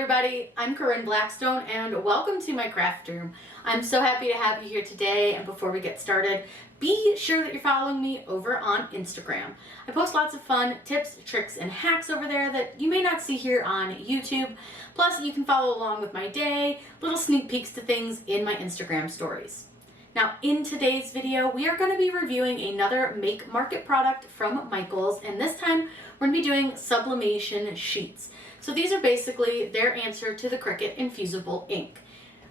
everybody, I'm Corinne Blackstone and welcome to my craft room. I'm so happy to have you here today, and before we get started, be sure that you're following me over on Instagram. I post lots of fun tips, tricks, and hacks over there that you may not see here on YouTube. Plus, you can follow along with my day, little sneak peeks to things in my Instagram stories. Now, in today's video, we are going to be reviewing another Make Market product from Michaels, and this time we're going to be doing sublimation sheets. So these are basically their answer to the Cricut infusible ink.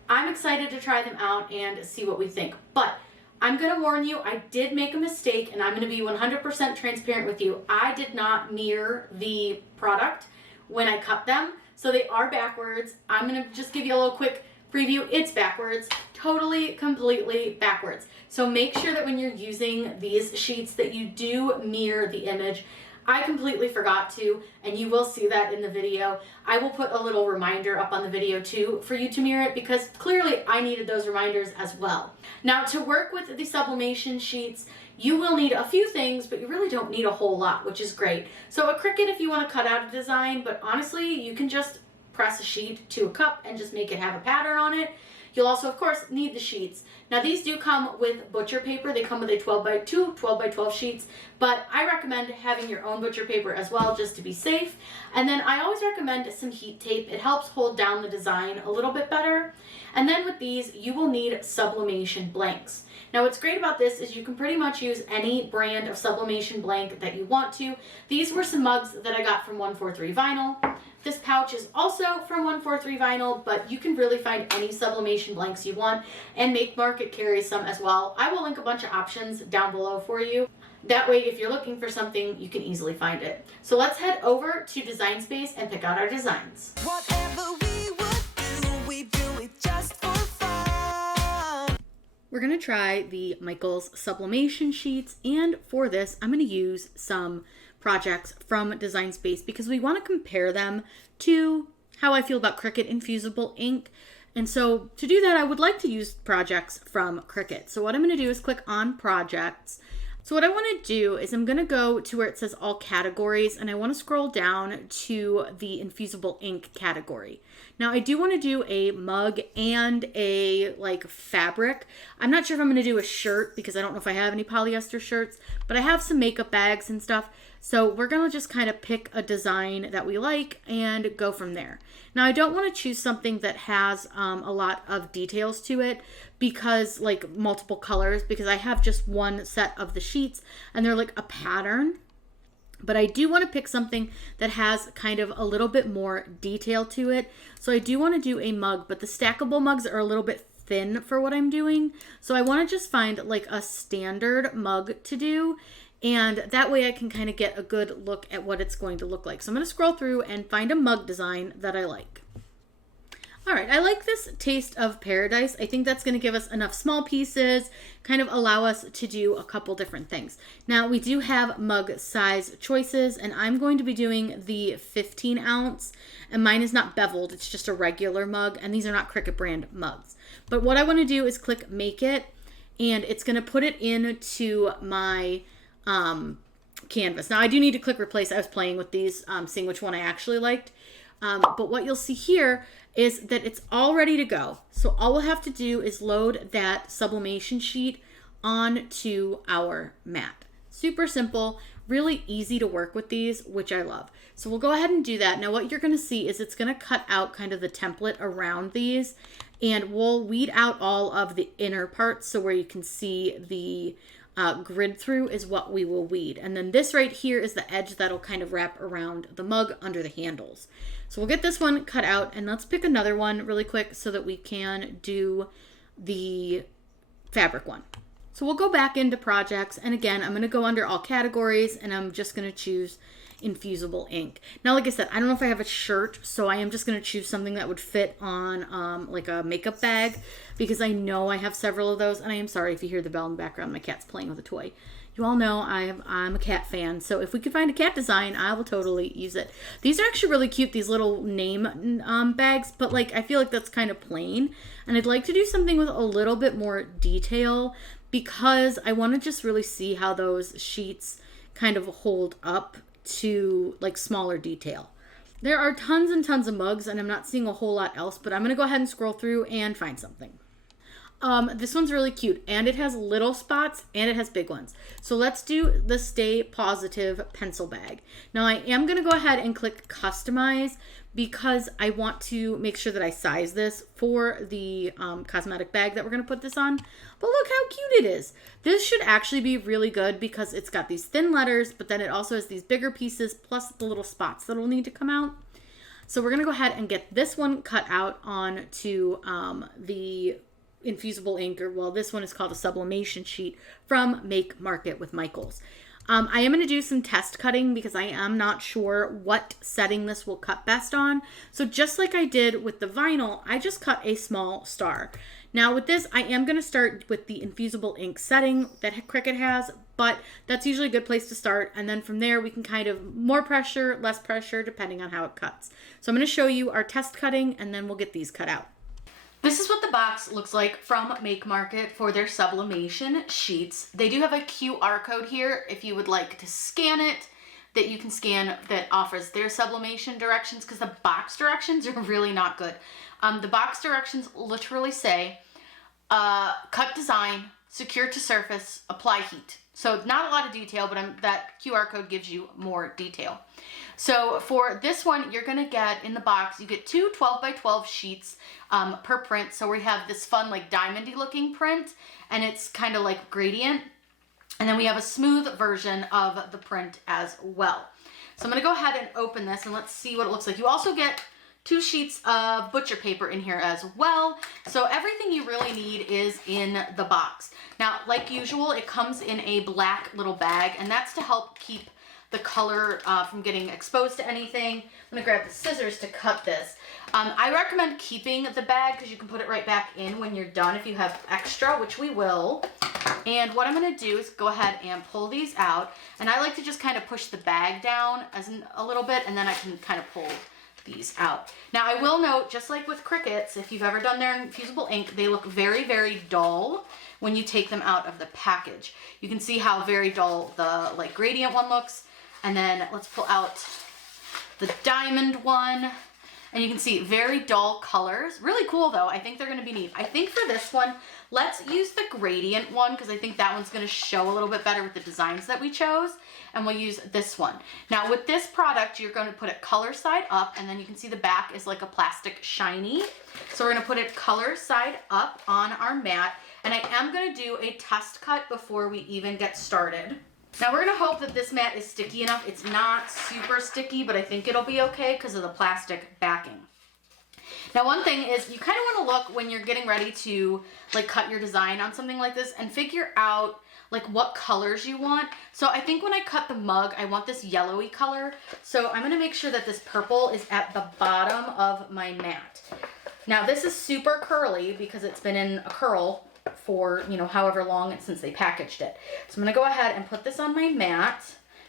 I'm excited to try them out and see what we think, but I'm going to warn you, I did make a mistake, and I'm going to be 100% transparent with you. I did not mirror the product when I cut them, so they are backwards. I'm going to just give you a little quick preview. It's backwards, totally, completely backwards. So make sure that when you're using these sheets that you do mirror the image. I completely forgot to, and you will see that in the video. I will put a little reminder up on the video too for you to mirror it, because clearly I needed those reminders as well. Now, to work with the sublimation sheets, you will need a few things, but you really don't need a whole lot, which is great. So a Cricut if you want to cut out a design, but honestly, you can just press a sheet to a cup and just make it have a pattern on it. You'll also, of course, need the sheets. Now, these do come with butcher paper. They come with a 12x2, 12x12 sheets, but I recommend having your own butcher paper as well, just to be safe. And then I always recommend some heat tape. It helps hold down the design a little bit better. And then with these, you will need sublimation blanks. Now, what's great about this is you can pretty much use any brand of sublimation blank that you want to. These were some mugs that I got from 143 Vinyl. This pouch is also from 143 Vinyl, but you can really find any sublimation blanks you want, and Make Market carries some as well. I will link a bunch of options down below for you. That way, if you're looking for something, you can easily find it. So let's head over to Design Space and pick out our designs. Whatever we would do, we do it just for fun. We're going to try the Michaels sublimation sheets, and for this, I'm going to use some projects from Design Space because we want to compare them to how I feel about Cricut infusible ink. And so to do that, I would like to use projects from Cricut. So what I'm going to do is click on projects. So what I want to do is I'm going to go to where it says all categories, and I want to scroll down to the infusible ink category. Now, I do want to do a mug and a fabric. I'm not sure if I'm going to do a shirt because I don't know if I have any polyester shirts, but I have some makeup bags and stuff. So we're going to just kind of pick a design that we like and go from there. Now, I don't want to choose something that has a lot of details to it, because multiple colors, because I have just one set of the sheets and they're like a pattern. But I do want to pick something that has kind of a little bit more detail to it. So I do want to do a mug, but the stackable mugs are a little bit thin for what I'm doing. So I want to just find a standard mug to do. And that way I can kind of get a good look at what it's going to look like. So I'm going to scroll through and find a mug design that I like. All right, I like this Taste of Paradise. I think that's going to give us enough small pieces, kind of allow us to do a couple different things. Now, we do have mug size choices, and I'm going to be doing the 15 ounce, and mine is not beveled. It's just a regular mug, and these are not Cricut brand mugs. But what I want to do is click Make It, and it's going to put it into my canvas. Now, I do need to click Replace. I was playing with these, seeing which one I actually liked. But what you'll see here is that it's all ready to go. So all we'll have to do is load that sublimation sheet onto our mat. Super simple, really easy to work with these, which I love. So we'll go ahead and do that. Now what you're going to see is it's going to cut out kind of the template around these, and we'll weed out all of the inner parts. So where you can see the grid through is what we will weed. And then this right here is the edge that'll kind of wrap around the mug under the handles. So we'll get this one cut out, and let's pick another one really quick so that we can do the fabric one. So we'll go back into projects, and again, I'm going to go under all categories, and I'm just going to choose infusible ink. Now, like I said, I don't know if I have a shirt, so I am just going to choose something that would fit on a makeup bag, because I know I have several of those. And I am sorry if you hear the bell in the background. My cat's playing with a toy. You all know I'm a cat fan, so if we could find a cat design, I will totally use it. These are actually really cute, these little name bags, but I feel like that's kind of plain, and I'd like to do something with a little bit more detail, because I want to just really see how those sheets kind of hold up to smaller detail. There are tons and tons of mugs, and I'm not seeing a whole lot else, but I'm going to go ahead and scroll through and find something. This one's really cute, and it has little spots and it has big ones. So let's do the Stay Positive pencil bag. Now I am going to go ahead and click customize because I want to make sure that I size this for the cosmetic bag that we're going to put this on. But look how cute it is. This should actually be really good because it's got these thin letters, but then it also has these bigger pieces plus the little spots that will need to come out. So we're going to go ahead and get this one cut out onto the infusible ink, or well, this one is called a sublimation sheet from Make Market with Michaels. I am going to do some test cutting because I am not sure what setting this will cut best on. So just like I did with the vinyl, I just cut a small star. Now with this, I am going to start with the infusible ink setting that Cricut has, but that's usually a good place to start. And then from there, we can kind of more pressure, less pressure, depending on how it cuts. So I'm going to show you our test cutting and then we'll get these cut out. This is what the box looks like from Make Market for their sublimation sheets. They do have a QR code here if you would like to scan it, that you can scan, that offers their sublimation directions, because the box directions are really not good. The box directions literally say, cut design, secure to surface, apply heat. So not a lot of detail, but that QR code gives you more detail. So for this one, you're gonna get in the box, you get two 12 by 12 sheets per print. So we have this fun like diamondy looking print, and it's kind of like gradient. And then we have a smooth version of the print as well. So I'm gonna go ahead and open this and let's see what it looks like. You also get 2 sheets of butcher paper in here as well. So everything you really need is in the box. Now, like usual, it comes in a black little bag, and that's to help keep the color from getting exposed to anything. I'm gonna grab the scissors to cut this. I recommend keeping the bag because you can put it right back in when you're done if you have extra, which we will. And what I'm gonna do is go ahead and pull these out. And I like to just kind of push the bag down a little bit, and then I can kind of pull these out. Now I will note, just like with Cricuts, if you've ever done their infusible ink, they look very, very dull when you take them out of the package. You can see how very dull the like gradient one looks. And then let's pull out the diamond one. And you can see very dull colors. Really cool though. I think they're gonna be neat. I think for this one, let's use the gradient one because I think that one's gonna show a little bit better with the designs that we chose. And we'll use this one. Now with this product, you're gonna put it color side up, and then you can see the back is like a plastic shiny. So we're gonna put it color side up on our mat. And I am gonna do a test cut before we even get started. Now we're gonna hope that this mat is sticky enough. It's not super sticky, but I think it'll be okay because of the plastic backing. Now one thing is you kind of want to look when you're getting ready to like cut your design on something like this and figure out like what colors you want. So I think when I cut the mug, I want this yellowy color. So I'm gonna make sure that this purple is at the bottom of my mat. Now this is super curly because it's been in a curl for, you know, however long since they packaged it. So I'm gonna go ahead and put this on my mat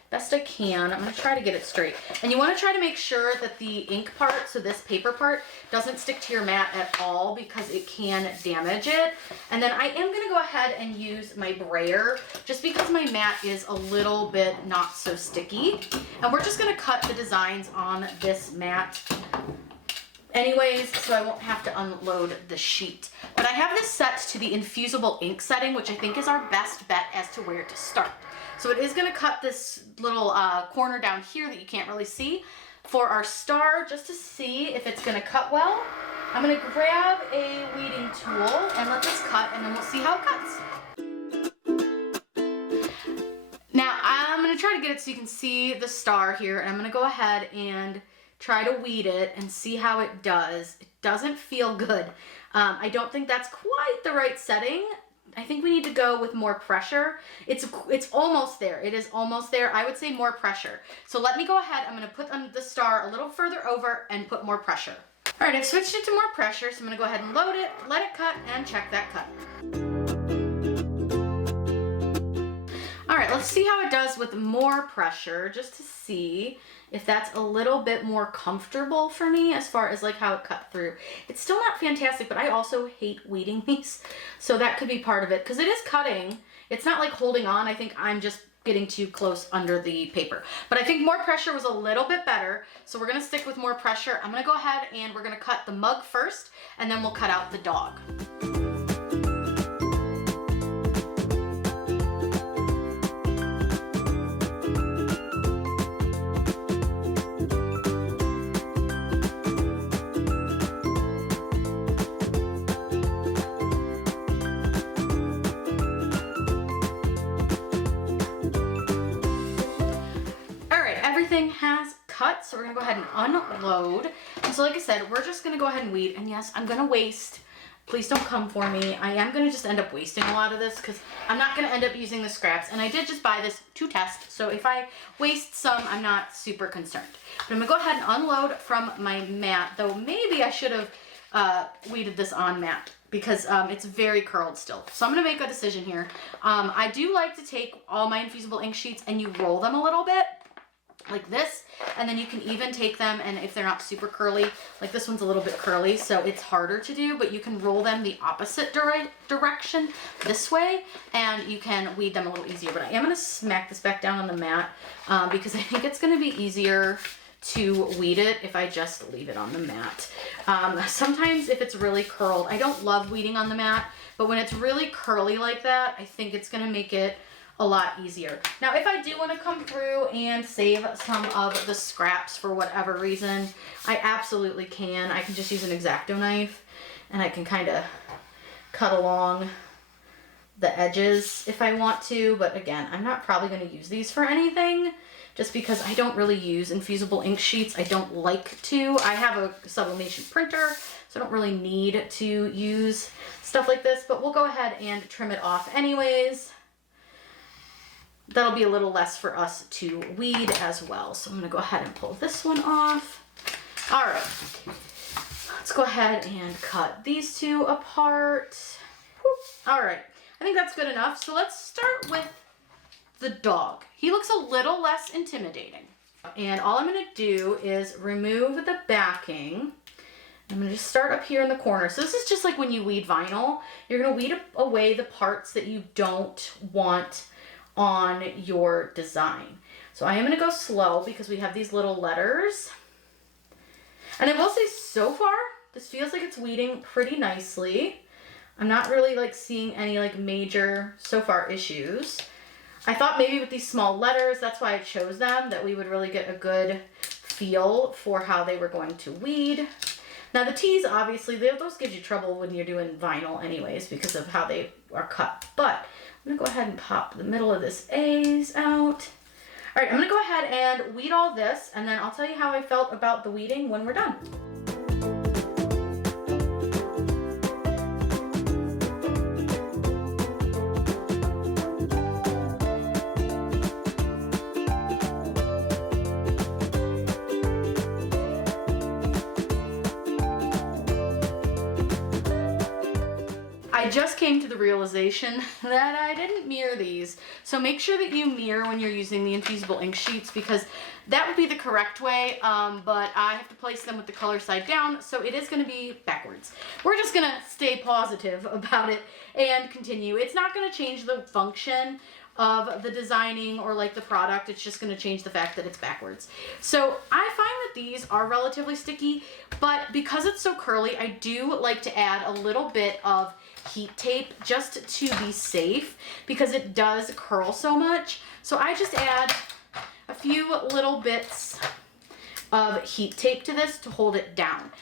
best I can. I'm gonna try to get it straight. And you wanna try to make sure that the ink part, so this paper part, doesn't stick to your mat at all because it can damage it. And then I am gonna go ahead and use my brayer just because my mat is a little bit not so sticky. And we're just gonna cut the designs on this mat anyways, so I won't have to unload the sheet. But I have this set to the infusible ink setting, which I think is our best bet as to where to start. So it is gonna cut this little corner down here that you can't really see. For our star, just to see if it's gonna cut well, I'm gonna grab a weeding tool and let this cut, and then we'll see how it cuts. Now I'm gonna try to get it so you can see the star here, and I'm gonna go ahead and try to weed it and see how it does. It doesn't feel good. I don't think that's quite the right setting. I think we need to go with more pressure. It's almost there. It is almost there. I would say more pressure. So let me go ahead. I'm going to put the star a little further over and put more pressure. All right, I've switched it to more pressure, so I'm going to go ahead and load it, let it cut, and check that cut. All right, let's see how it does with more pressure, just to see if that's a little bit more comfortable for me as far as like how it cut through. It's still not fantastic, but I also hate weeding these, so that could be part of it because it is cutting. It's not like holding on. I think I'm just getting too close under the paper. But I think more pressure was a little bit better, so we're gonna stick with more pressure. I'm gonna go ahead and we're gonna cut the mug first, and then we'll cut out the dog. Everything has cut, so we're gonna go ahead and unload. And so like I said, we're just gonna go ahead and weed. And yes, I'm gonna waste. Please don't come for me. I am gonna just end up wasting a lot of this because I'm not gonna end up using the scraps. And I did just buy this to test, so if I waste some, I'm not super concerned. But I'm gonna go ahead and unload from my mat, though maybe I should have weeded this on mat because it's very curled still. So I'm gonna make a decision here. I do like to take all my infusible ink sheets and you roll them a little bit, like this, and then you can even take them, and if they're not super curly, like this one's a little bit curly, so it's harder to do, but you can roll them the opposite direction this way, and you can weed them a little easier. But I am going to smack this back down on the mat because I think it's going to be easier to weed it if I just leave it on the mat. Sometimes if it's really curled, I don't love weeding on the mat, but when it's really curly like that, I think it's going to make it a lot easier. Now, if I do want to come through and save some of the scraps for whatever reason, I absolutely can. I can just use an X-Acto knife and I can kind of cut along the edges if I want to, but again, I'm not probably going to use these for anything just because I don't really use infusible ink sheets. I don't like to. I have a sublimation printer, so I don't really need to use stuff like this, but we'll go ahead and trim it off anyways. That'll be a little less for us to weed as well. So I'm gonna go ahead and pull this one off. All right, let's go ahead and cut these two apart. Whew. All right, I think that's good enough. So let's start with the dog. He looks a little less intimidating. And all I'm gonna do is remove the backing. I'm gonna just start up here in the corner. So this is just like when you weed vinyl. You're gonna weed away the parts that you don't want on your design. So I am going to go slow because we have these little letters. And I will say so far, this feels like it's weeding pretty nicely. I'm not really like seeing any like major so far issues. I thought maybe with these small letters, that's why I chose them, that we would really get a good feel for how they were going to weed. Now the T's, obviously, those gives you trouble when you're doing vinyl anyways because of how they are cut. But I'm gonna go ahead and pop the middle of this A's out. All right, I'm gonna go ahead and weed all this, and then I'll tell you how I felt about the weeding when we're done. I just came to the realization that I didn't mirror these. So make sure that you mirror when you're using the infusible ink sheets because that would be the correct way, but I have to place them with the color side down, so it is going to be backwards. We're just going to stay positive about it and continue. It's not going to change the function of the designing or like the product. It's just going to change the fact that it's backwards. So I find that these are relatively sticky, but because it's so curly, I do like to add a little bit of heat tape just to be safe because it does curl so much. So I just add a few little bits of heat tape to this to hold it down.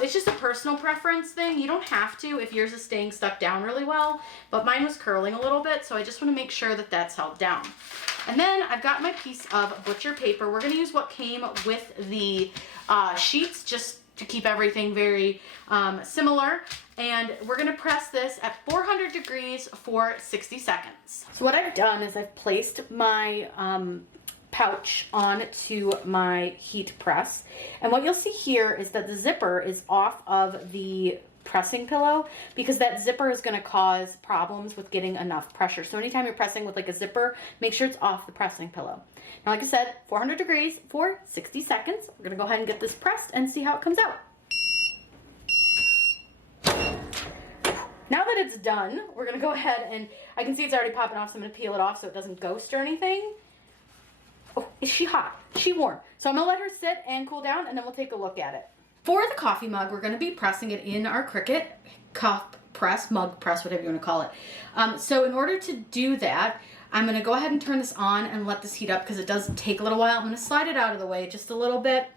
It's just a personal preference thing. You don't have to if yours is staying stuck down really well, but mine was curling a little bit, so I just want to make sure that that's held down. And then I've got my piece of butcher paper. We're going to use what came with the sheets just to keep everything very similar. And we're going to press this at 400 degrees for 60 seconds. So what I've done is I've placed my pouch onto my heat press. And what you'll see here is that the zipper is off of the pressing pillow because that zipper is going to cause problems with getting enough pressure. So anytime you're pressing with like a zipper, make sure it's off the pressing pillow. Now, like I said, 400 degrees for 60 seconds. We're going to go ahead and get this pressed and see how it comes out. Now that it's done, we're gonna go ahead and I can see it's already popping off, so I'm gonna peel it off so it doesn't ghost or anything. Oh, is she hot? Is she warm? So I'm gonna let her sit and cool down, and then we'll take a look at it. For the coffee mug, we're gonna be pressing it in our Cricut cup press, mug press, whatever you wanna call it. So in order to do that, I'm gonna go ahead and turn this on and let this heat up because it does take a little while. I'm gonna slide it out of the way just a little bit.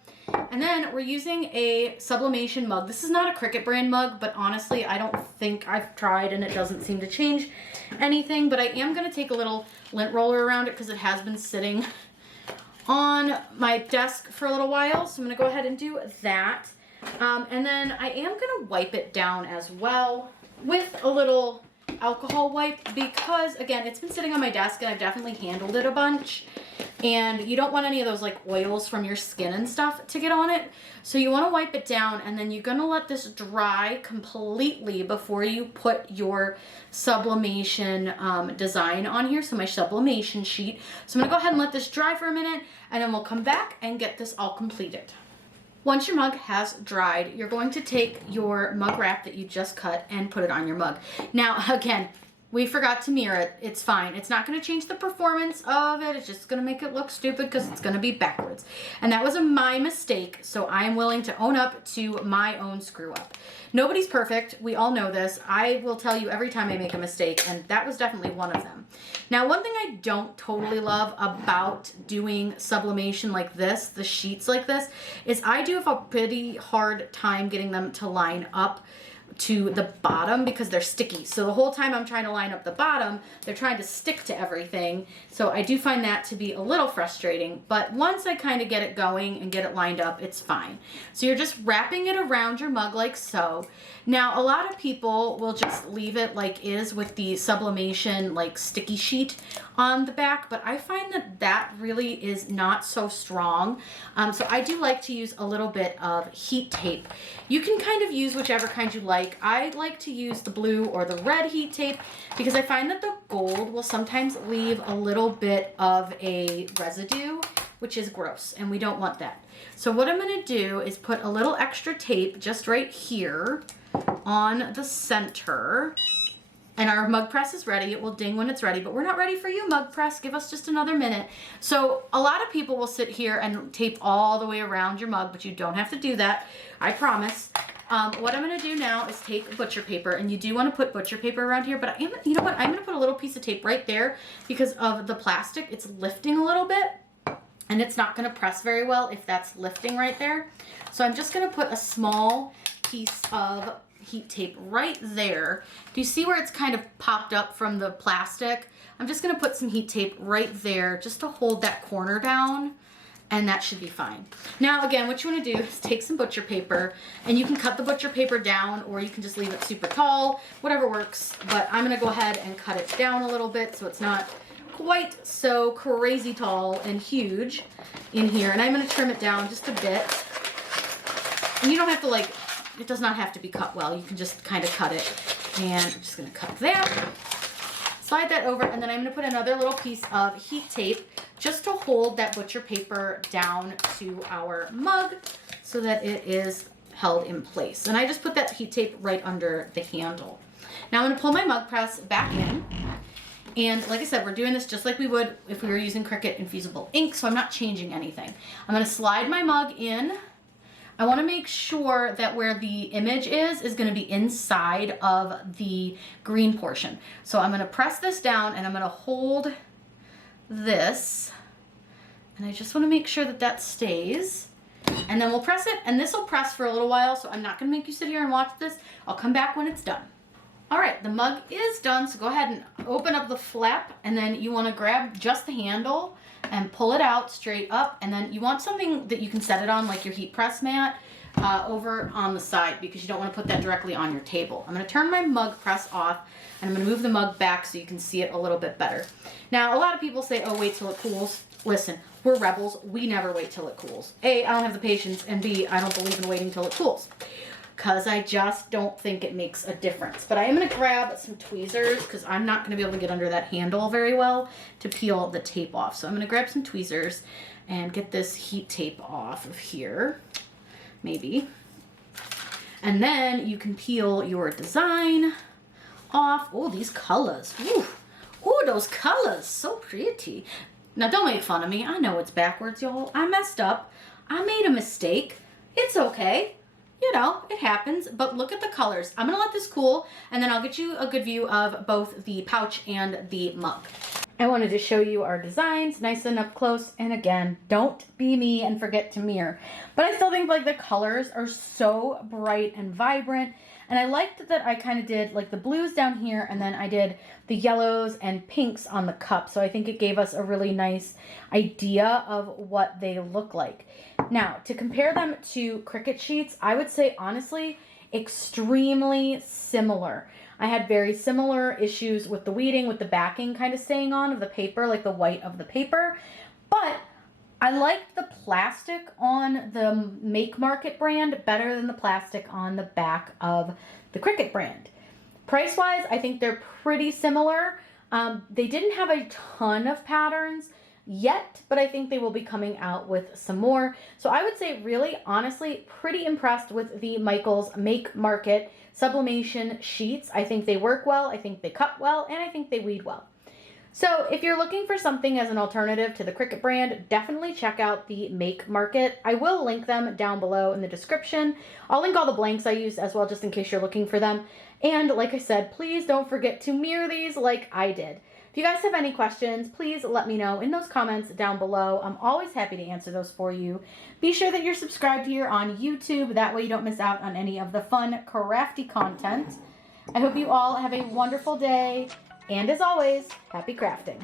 And then we're using a sublimation mug. This is not a Cricut brand mug, but honestly, I don't think I've tried and it doesn't seem to change anything, but I am gonna take a little lint roller around it because it has been sitting on my desk for a little while. So I'm gonna go ahead and do that. And then I am gonna wipe it down as well with a little alcohol wipe because again, it's been sitting on my desk and I've definitely handled it a bunch. And you don't want any of those like oils from your skin and stuff to get on it. So you want to wipe it down and then you're going to let this dry completely before you put your sublimation design on here. So my sublimation sheet. So I'm going to go ahead and let this dry for a minute and then we'll come back and get this all completed. Once your mug has dried, you're going to take your mug wrap that you just cut and put it on your mug. Now, again, we forgot to mirror it. It's fine. It's not going to change the performance of it. It's just going to make it look stupid because it's going to be backwards. And that was my mistake, so I am willing to own up to my own screw up. Nobody's perfect. We all know this. I will tell you every time I make a mistake, and that was definitely one of them. Now, one thing I don't totally love about doing sublimation like this, the sheets like this, is I do have a pretty hard time getting them to line up to the bottom because they're sticky. So the whole time I'm trying to line up the bottom, they're trying to stick to everything. So I do find that to be a little frustrating, but once I kind of get it going and get it lined up, it's fine. So you're just wrapping it around your mug like so. Now, a lot of people will just leave it like is with the sublimation like sticky sheet on the back, but I find that that really is not so strong. So I do like to use a little bit of heat tape. You can kind of use whichever kind you like. I like to use the blue or the red heat tape because I find that the gold will sometimes leave a little bit of a residue, which is gross, and we don't want that. So what I'm gonna do is put a little extra tape just right here on the center. And our mug press is ready. It will ding when it's ready, but we're not ready for you, mug press. Give us just another minute. So a lot of people will sit here and tape all the way around your mug, but you don't have to do that. I promise. What I'm gonna do now is take butcher paper, and you do wanna put butcher paper around here, but you know what? I'm gonna put a little piece of tape right there because of the plastic. It's lifting a little bit, and it's not gonna press very well if that's lifting right there. So I'm just gonna put a small piece of heat tape right there. Do you see where it's kind of popped up from the plastic? I'm just gonna put some heat tape right there just to hold that corner down, and that should be fine. Now again, what you wanna do is take some butcher paper, and you can cut the butcher paper down or you can just leave it super tall, whatever works, but I'm gonna go ahead and cut it down a little bit so it's not quite so crazy tall and huge in here, and I'm gonna trim it down just a bit. And you don't have to like, it does not have to be cut well. You can just kind of cut it. And I'm just gonna cut that. Slide that over, and then I'm gonna put another little piece of heat tape just to hold that butcher paper down to our mug so that it is held in place. And I just put that heat tape right under the handle. Now I'm gonna pull my mug press back in. And like I said, we're doing this just like we would if we were using Cricut infusible ink, so I'm not changing anything. I'm gonna slide my mug in. I want to make sure that where the image is going to be inside of the green portion. So I'm going to press this down and I'm going to hold this. And I just want to make sure that that stays. And then we'll press it, and this will press for a little while, so I'm not going to make you sit here and watch this. I'll come back when it's done. All right, the mug is done, so go ahead and open up the flap, and then you want to grab just the handle and pull it out straight up, and then you want something that you can set it on, like your heat press mat, over on the side, because you don't want to put that directly on your table. I'm going to turn my mug press off, and I'm going to move the mug back so you can see it a little bit better. Now, a lot of people say, oh, wait till it cools. Listen, we're rebels. We never wait till it cools. A, I don't have the patience, and B, I don't believe in waiting till it cools, because I just don't think it makes a difference. But I am going to grab some tweezers because I'm not going to be able to get under that handle very well to peel the tape off. So I'm going to grab some tweezers and get this heat tape off of here, maybe. And then you can peel your design off. Oh, these colors. Ooh. Ooh, those colors. So pretty. Now, don't make fun of me. I know it's backwards, y'all. I messed up. I made a mistake. It's okay. You know, it happens. But look at the colors. I'm going to let this cool, and then I'll get you a good view of both the pouch and the mug. I wanted to show you our designs nice and up close. And again, don't be me and forget to mirror. But I still think like the colors are so bright and vibrant. And I liked that I kind of did like the blues down here, and then I did the yellows and pinks on the cup. So I think it gave us a really nice idea of what they look like. Now, to compare them to Cricut sheets, I would say honestly, extremely similar. I had very similar issues with the weeding, with the backing kind of staying on of the paper, like the white of the paper. But I liked the plastic on the Make Market brand better than the plastic on the back of the Cricut brand. Price-wise, I think they're pretty similar. They didn't have a ton of patterns yet, but I think they will be coming out with some more. So I would say really, honestly, pretty impressed with the Michaels Make Market Sublimation Sheets. I think they work well, I think they cut well, and I think they weed well. So if you're looking for something as an alternative to the Cricut brand, definitely check out the Make Market. I will link them down below in the description. I'll link all the blanks I used as well, just in case you're looking for them. And like I said, please don't forget to mirror these like I did. If you guys have any questions, please let me know in those comments down below. I'm always happy to answer those for you. Be sure that you're subscribed here on YouTube. That way you don't miss out on any of the fun, crafty content. I hope you all have a wonderful day. And as always, happy crafting.